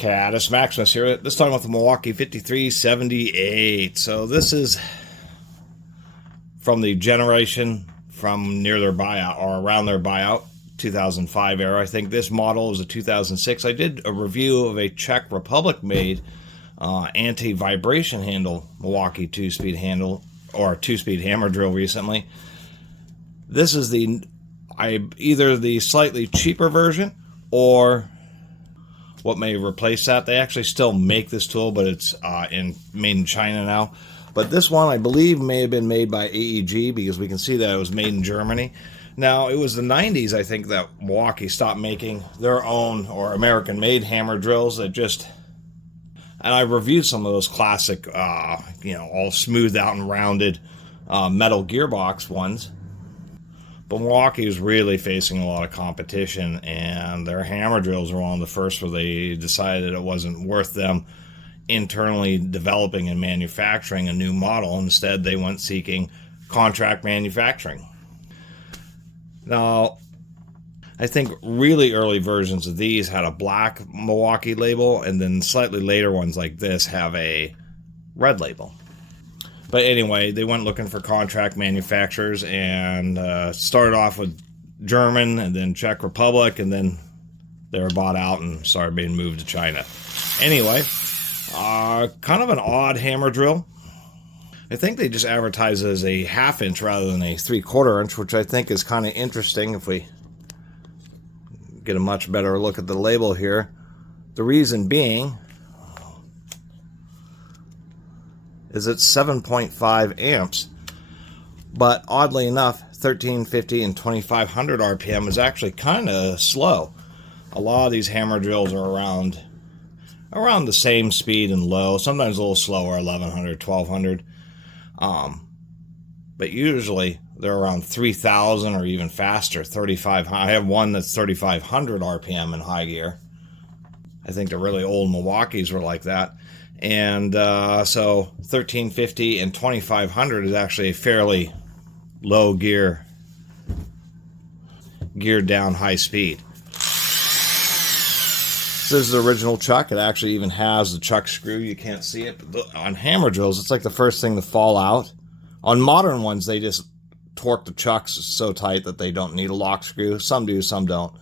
Catus, Maximus here, this time with the Milwaukee 5378. So this is from the generation from near their buyout, or around their buyout, 2005 era. I think this model is a 2006. I did a review of a Czech Republic made anti-vibration handle Milwaukee 2-speed handle, or 2-speed hammer drill recently. This is either the slightly cheaper version or what may replace that. They actually still make this tool, but it's made in China now. But this one, I believe, may have been made by AEG, because we can see that it was made in Germany. Now, it was the 90s, I think, that Milwaukee stopped making their own or American-made hammer drills that just... And I reviewed some of those classic, all smoothed out and rounded metal gearbox ones. But Milwaukee is really facing a lot of competition, and their hammer drills were one of the first where they decided it wasn't worth them internally developing and manufacturing a new model. Instead, they went seeking contract manufacturing. Now, I think really early versions of these had a black Milwaukee label, and then slightly later ones like this have a red label. But anyway, they went looking for contract manufacturers and started off with German and then Czech Republic, and then they were bought out and started being moved to China. Anyway, kind of an odd hammer drill. I think they just advertise it as a 1/2 inch rather than a 3/4 inch, which I think is kind of interesting if we get a much better look at the label here. The reason being is it's 7.5 amps, but oddly enough, 1350 and 2500 RPM is actually kind of slow. A lot of these hammer drills are around the same speed and low, sometimes a little slower, 1100, 1200. But usually they're around 3000 or even faster, 3500. I have one that's 3500 RPM in high gear. I think the really old Milwaukees were like that. And so 1350 and 2500 is actually a fairly low geared down high speed. This is the original chuck. It actually even has the chuck screw. You can't see it, but on hammer drills, it's like the first thing to fall out. On modern ones, they just torque the chucks so tight that they don't need a lock screw. Some do, some don't.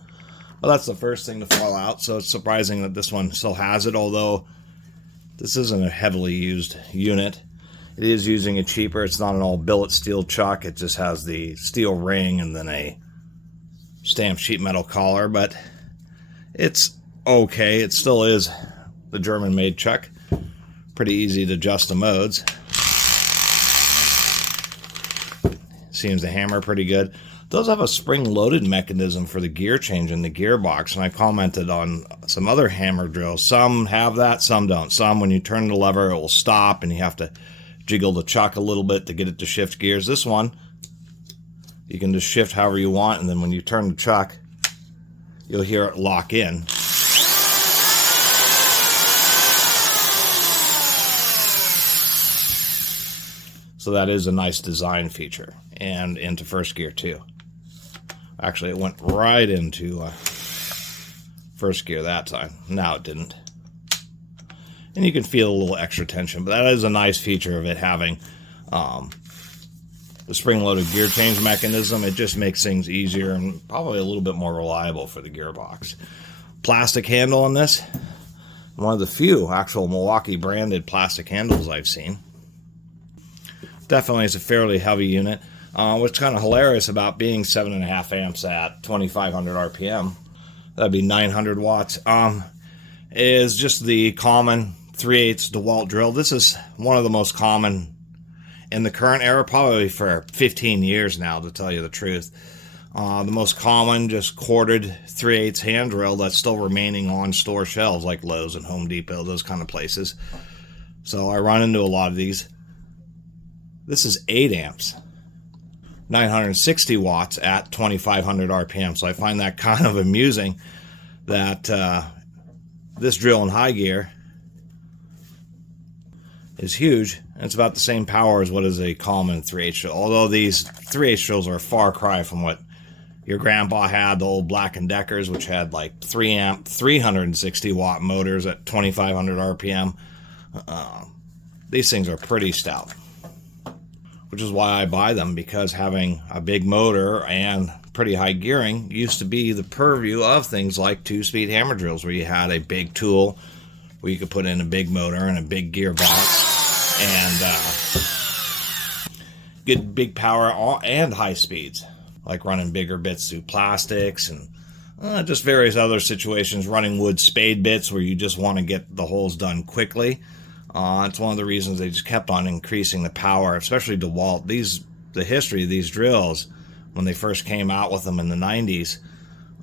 But that's the first thing to fall out, so it's surprising that this one still has it, although this isn't a heavily used unit. It is using a cheaper, it's not an all billet steel chuck, it just has the steel ring and then a stamped sheet metal collar, but it's okay. It still is the German-made chuck. Pretty easy to adjust the modes. Seems to hammer pretty good. It does have a spring-loaded mechanism for the gear change in the gearbox, and I commented on some other hammer drills. Some have that, some don't. Some, when you turn the lever, it will stop, and you have to jiggle the chuck a little bit to get it to shift gears. This one, you can just shift however you want, and then when you turn the chuck, you'll hear it lock in. So that is a nice design feature, and into first gear too. Actually, it went right into first gear that time. Now it didn't. And you can feel a little extra tension, but that is a nice feature of it having the spring-loaded gear change mechanism. It just makes things easier and probably a little bit more reliable for the gearbox. Plastic handle on this. One of the few actual Milwaukee branded plastic handles I've seen. Definitely is a fairly heavy unit. What's kind of hilarious about being 7.5 amps at 2500 RPM, that'd be 900 watts, is just the common 3/8 DeWalt drill. This is one of the most common in the current era, probably for 15 years now, to tell you the truth. The most common, just corded 3/8 hand drill that's still remaining on store shelves like Lowe's and Home Depot, those kind of places. So I run into a lot of these. This is 8 amps, 960 watts at 2500 RPM. So I find that kind of amusing that this drill in high gear is huge. And it's about the same power as what is a common 3/8 drill. Although these 3/8 drills are a far cry from what your grandpa had the old Black & Deckers, which had like 3 amp, 360 watt motors at 2,500 RPM. These things are pretty stout, which is why I buy them, because having a big motor and pretty high gearing used to be the purview of things like 2-speed hammer drills, where you had a big tool where you could put in a big motor and a big gearbox and get big power and high speeds, like running bigger bits through plastics and just various other situations, running wood spade bits where you just want to get the holes done quickly. It's one of the reasons they just kept on increasing the power, especially DeWalt. The history of these drills, when they first came out with them in the 90s,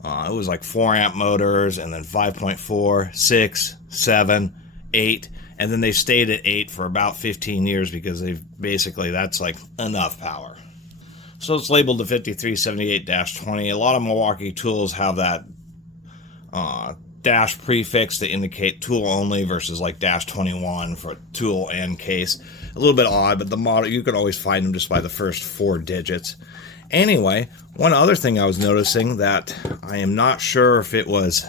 it was like 4 amp motors, and then 5.4, 6, 7, 8, and then they stayed at 8 for about 15 years because that's like enough power. So it's labeled the 5378-20. A lot of Milwaukee tools have that dash prefix to indicate tool only versus like -21 for tool and case. A little bit odd, but the model, you could always find them just by the first 4 digits. Anyway, one other thing I was noticing that I am not sure if it was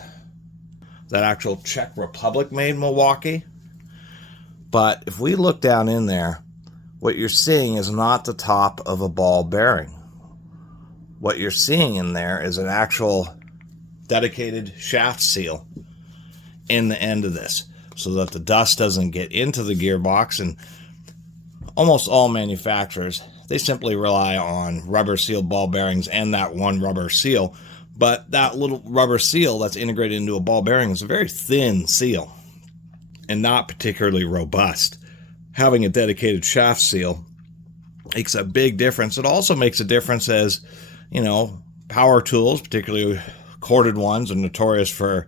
that actual Czech Republic made Milwaukee, but if we look down in there, what you're seeing is not the top of a ball bearing. What you're seeing in there is an actual dedicated shaft seal in the end of this, so that the dust doesn't get into the gearbox. And almost all manufacturers, they simply rely on rubber sealed ball bearings and that one rubber seal, but that little rubber seal that's integrated into a ball bearing is a very thin seal and not particularly robust. Having a dedicated shaft seal makes a big difference. It also makes a difference as, power tools, particularly corded ones, are notorious for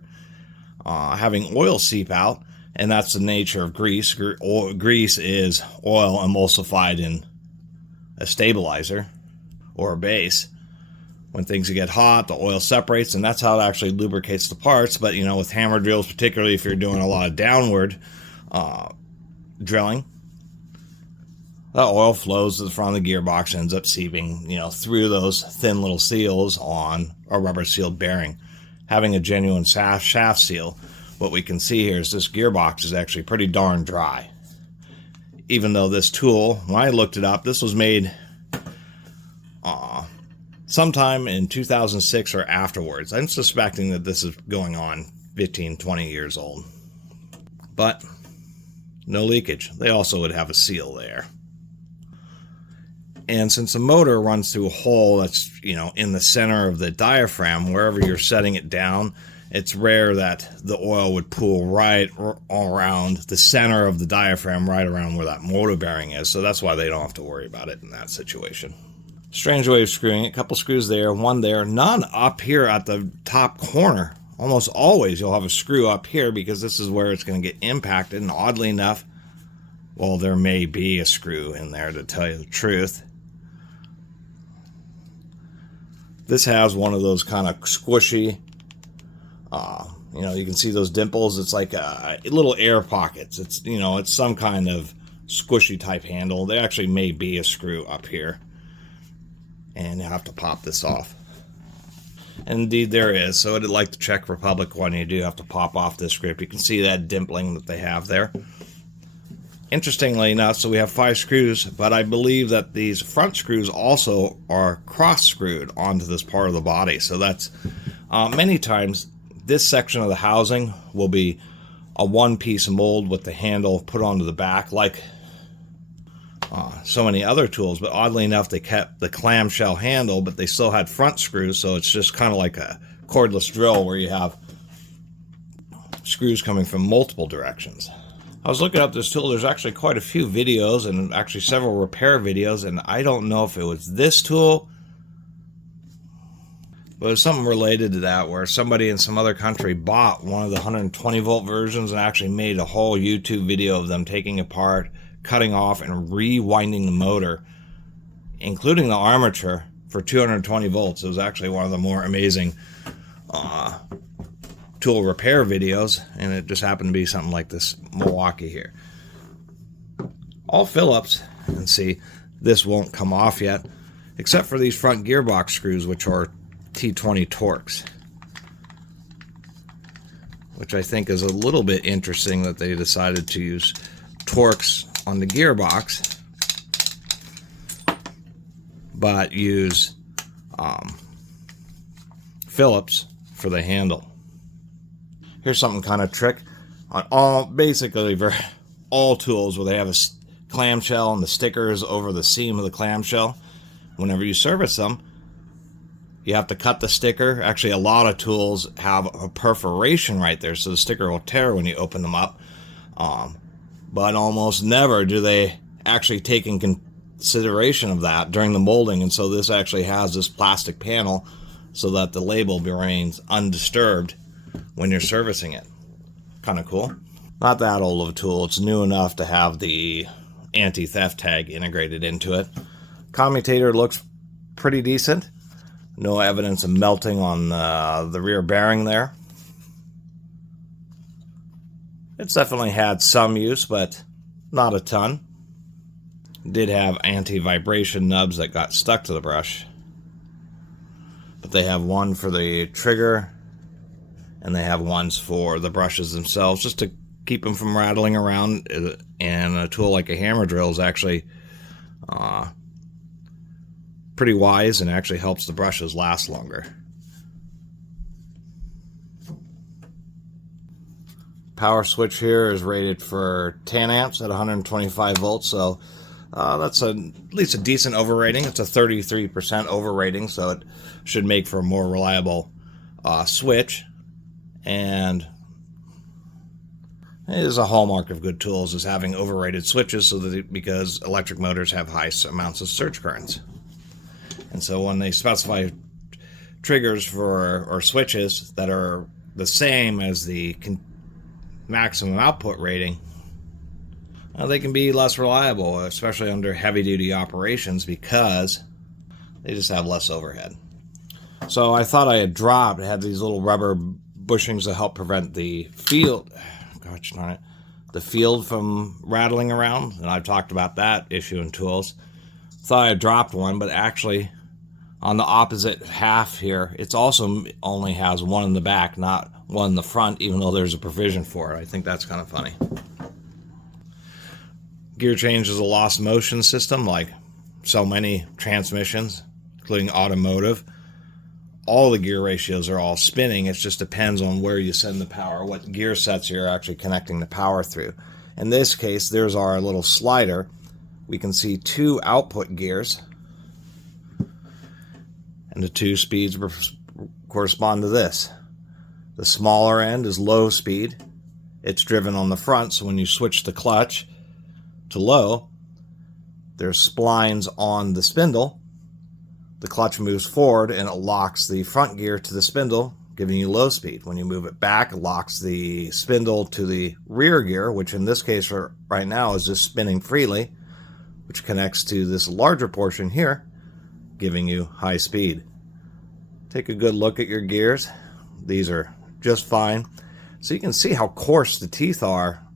having oil seep out, and that's the nature of grease. Grease is oil emulsified in a stabilizer or a base. When things get hot, the oil separates, and that's how it actually lubricates the parts. But, with hammer drills, particularly if you're doing a lot of downward drilling, the oil flows to the front of the gearbox, ends up seeping, through those thin little seals on a rubber sealed bearing. Having a genuine shaft seal, what we can see here is this gearbox is actually pretty darn dry. Even though this tool, when I looked it up, this was made sometime in 2006 or afterwards. I'm suspecting that this is going on 15, 20 years old. But no leakage. They also would have a seal there. And since the motor runs through a hole that's, in the center of the diaphragm, wherever you're setting it down, it's rare that the oil would pool right around the center of the diaphragm, right around where that motor bearing is. So that's why they don't have to worry about it in that situation. Strange way of screwing it. A couple screws there, one there, none up here at the top corner. Almost always you'll have a screw up here because this is where it's going to get impacted. And oddly enough, well, there may be a screw in there, to tell you the truth. This has one of those kind of squishy, you can see those dimples. It's like little air pockets. It's, it's some kind of squishy type handle. There actually may be a screw up here, and you have to pop this off. And indeed there is. So like the Czech Republic one, you do have to pop off this grip. You can see that dimpling that they have there. Interestingly enough, so we have 5 screws, but I believe that these front screws also are cross-screwed onto this part of the body. So that's, many times, this section of the housing will be a one-piece mold with the handle put onto the back, like so many other tools. But oddly enough, they kept the clamshell handle, but they still had front screws, so it's just kind of like a cordless drill where you have screws coming from multiple directions. I was looking up this tool. There's actually quite a few videos, and actually several repair videos, and I don't know if it was this tool, but it was something related to that, where somebody in some other country bought one of the 120 volt versions and actually made a whole YouTube video of them taking apart, cutting off, and rewinding the motor, including the armature, for 220 volts. It was actually one of the more amazing tool repair videos, and it just happened to be something like this Milwaukee here. All Phillips, and see, this won't come off yet, except for these front gearbox screws, which are T20 Torx, which I think is a little bit interesting that they decided to use Torx on the gearbox, but use Phillips for the handle. Here's something kind of trick on basically all tools where they have a clamshell and the stickers over the seam of the clamshell. Whenever you service them, you have to cut the sticker. Actually, a lot of tools have a perforation right there, so the sticker will tear when you open them up. But almost never do they actually take in consideration of that during the molding, and so this actually has this plastic panel so that the label remains undisturbed when you're servicing it. Kind of cool. Not that old of a tool. It's new enough to have the anti-theft tag integrated into it. Commutator looks pretty decent. No evidence of melting on the rear bearing there. It's definitely had some use, but not a ton. Did have anti-vibration nubs that got stuck to the brush. But they have one for the trigger, and they have ones for the brushes themselves, just to keep them from rattling around. And a tool like a hammer drill is actually pretty wise and actually helps the brushes last longer. Power switch here is rated for 10 amps at 125 volts, so that's at least a decent overrating. It's a 33% overrating, so it should make for a more reliable switch. And it is a hallmark of good tools is having overrated switches, so that because electric motors have high amounts of surge currents. And so when they specify triggers for or switches that are the same as the maximum output rating, they can be less reliable, especially under heavy-duty operations, because they just have less overhead. So I thought I had dropped. It had these little rubber bushings to help prevent the field, gosh darn it, the field from rattling around, and I've talked about that issue in tools. Thought I had dropped one, but actually on the opposite half here, it's also only has one in the back, not one in the front, even though there's a provision for it. I think that's kind of funny. Gear change is a lost motion system, like so many transmissions, including automotive. All the gear ratios are all spinning. It just depends on where you send the power, what gear sets you're actually connecting the power through. In this case, there's our little slider. We can see two output gears, and the two speeds correspond to this. The smaller end is low speed. It's driven on the front, so when you switch the clutch to low, there's splines on the spindle. The clutch moves forward and it locks the front gear to the spindle, giving you low speed. When you move it back, it locks the spindle to the rear gear, which in this case right now is just spinning freely, which connects to this larger portion here, giving you high speed. Take a good look at your gears. These are just fine. So you can see how coarse the teeth are.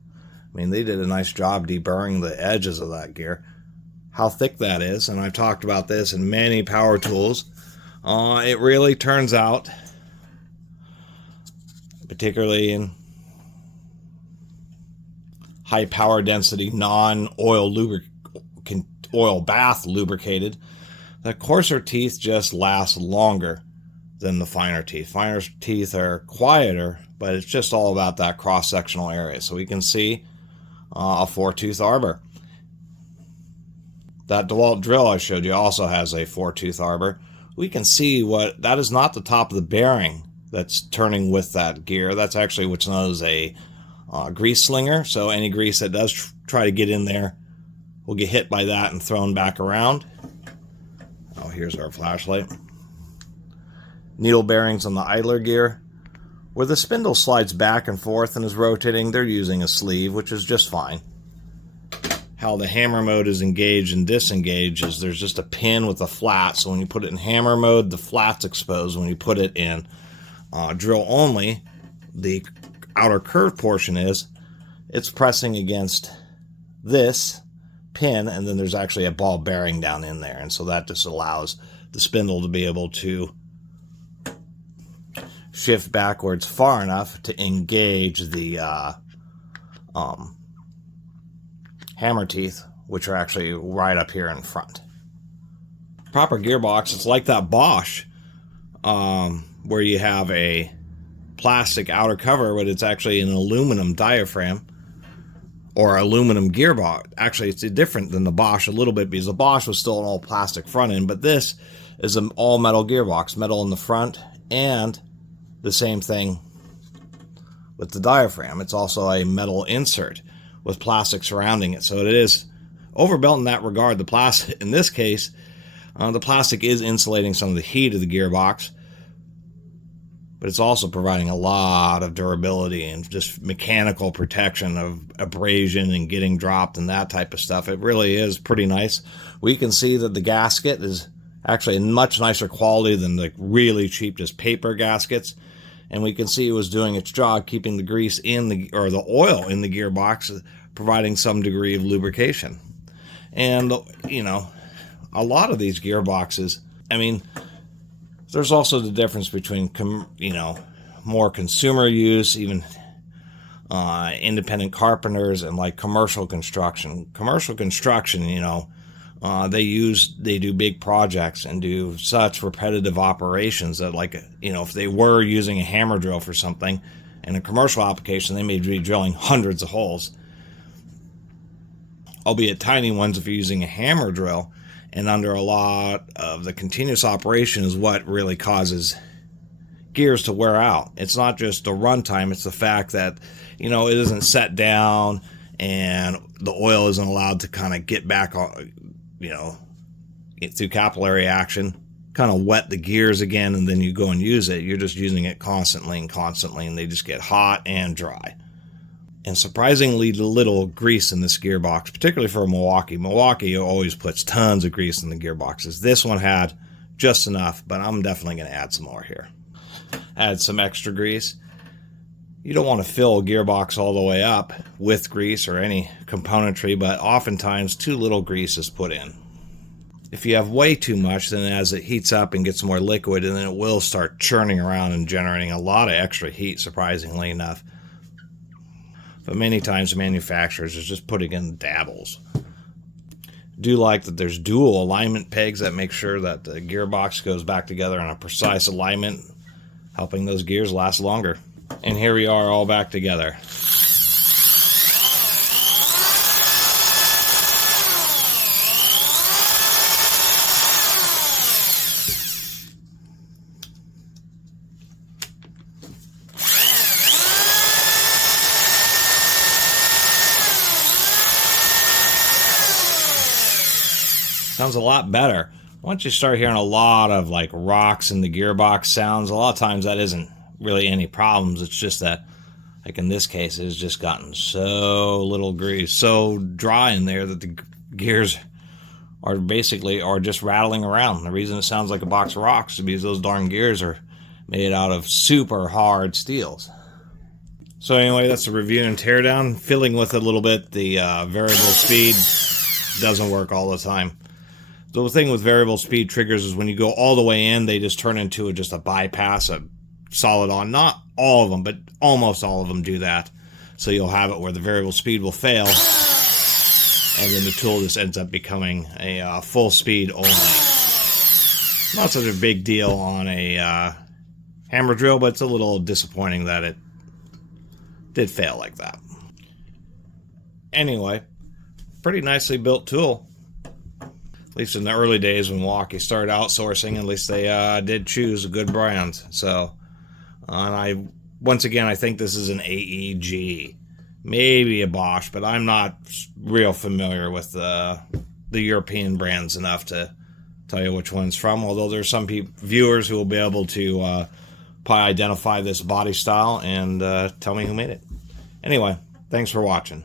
I mean, they did a nice job deburring the edges of that gear. How thick that is, and I've talked about this in many power tools. It really turns out, particularly in high power density, non-oil oil bath lubricated, the coarser teeth just last longer than the finer teeth. Finer teeth are quieter, but it's just all about that cross-sectional area. So we can see a 4-tooth arbor. That DeWalt drill I showed you also has a 4-tooth arbor. We can see that is not the top of the bearing that's turning with that gear. That's actually what's known as a grease slinger. So any grease that does try to get in there will get hit by that and thrown back around. Oh, here's our flashlight. Needle bearings on the idler gear. Where the spindle slides back and forth and is rotating, they're using a sleeve, which is just fine. How the hammer mode is engaged and disengaged is there's just a pin with a flat, so when you put it in hammer mode, the flat's exposed. When you put it in drill only, the outer curved portion it's pressing against this pin, and then there's actually a ball bearing down in there, and so that just allows the spindle to be able to shift backwards far enough to engage the hammer teeth, which are actually right up here in front. Proper gearbox, it's like that Bosch, where you have a plastic outer cover, but it's actually an aluminum diaphragm or aluminum gearbox. Actually, it's different than the Bosch a little bit, because the Bosch was still an all plastic front end, but this is an all metal gearbox, metal in the front, and the same thing with the diaphragm. It's also a metal insert with plastic surrounding it, so it is overbuilt in that regard. The plastic, in this case, the plastic is insulating some of the heat of the gearbox, but it's also providing a lot of durability and just mechanical protection of abrasion and getting dropped and that type of stuff. It really is pretty nice. We can see that the gasket is actually in much nicer quality than the really cheap just paper gaskets, and we can see it was doing its job, keeping the grease in the, or the oil in the gearbox, providing some degree of lubrication. And you know, a lot of these gearboxes, I mean, there's also the difference between, you know, more consumer use, even independent carpenters, and like commercial construction. Commercial construction, you know, they do big projects and do such repetitive operations that, like, you know, if they were using a hammer drill for something in a commercial application, they may be drilling hundreds of holes, albeit tiny ones if you're using a hammer drill. And under a lot of the continuous operation is what really causes gears to wear out. It's not just the runtime, it's the fact that, you know, it isn't set down and the oil isn't allowed to kind of get back on, you know, through capillary action, kind of wet the gears again, and then you go and use it. You're just using it constantly, and they just get hot and dry. And surprisingly little grease in this gearbox, particularly for a Milwaukee. Milwaukee always puts tons of grease in the gearboxes. This one had just enough, but I'm definitely going to add some more here. Add some extra grease. You don't want to fill a gearbox all the way up with grease or any componentry, but oftentimes too little grease is put in. If you have way too much, then as it heats up and gets more liquid, and then it will start churning around and generating a lot of extra heat, surprisingly enough. But many times manufacturers are just putting in dabbles. Do like that there's dual alignment pegs that make sure that the gearbox goes back together in a precise alignment, helping those gears last longer. And here we are all back together. Sounds a lot better. Once you start hearing a lot of like rocks in the gearbox sounds, a lot of times that isn't really any problems. It's just that, like in this case, it's just gotten so little grease, so dry in there that the gears are basically just rattling around. The reason it sounds like a box of rocks is because those darn gears are made out of super hard steels. So anyway, that's a review and teardown. Fiddling with it a little bit, the variable speed doesn't work all the time. The thing with variable speed triggers is when you go all the way in, they just turn into just a bypass, a solid on. Not all of them, but almost all of them do that. So you'll have it where the variable speed will fail, and then the tool just ends up becoming a full speed only. Not such a big deal on a hammer drill, but it's a little disappointing that it did fail like that. Anyway, pretty nicely built tool. At least in the early days when Milwaukee started outsourcing, at least they did choose a good brand. So, and once again, I think this is an AEG, maybe a Bosch, but I'm not real familiar with the European brands enough to tell you which one's from. Although there's some viewers who will be able to probably identify this body style and tell me who made it. Anyway, thanks for watching.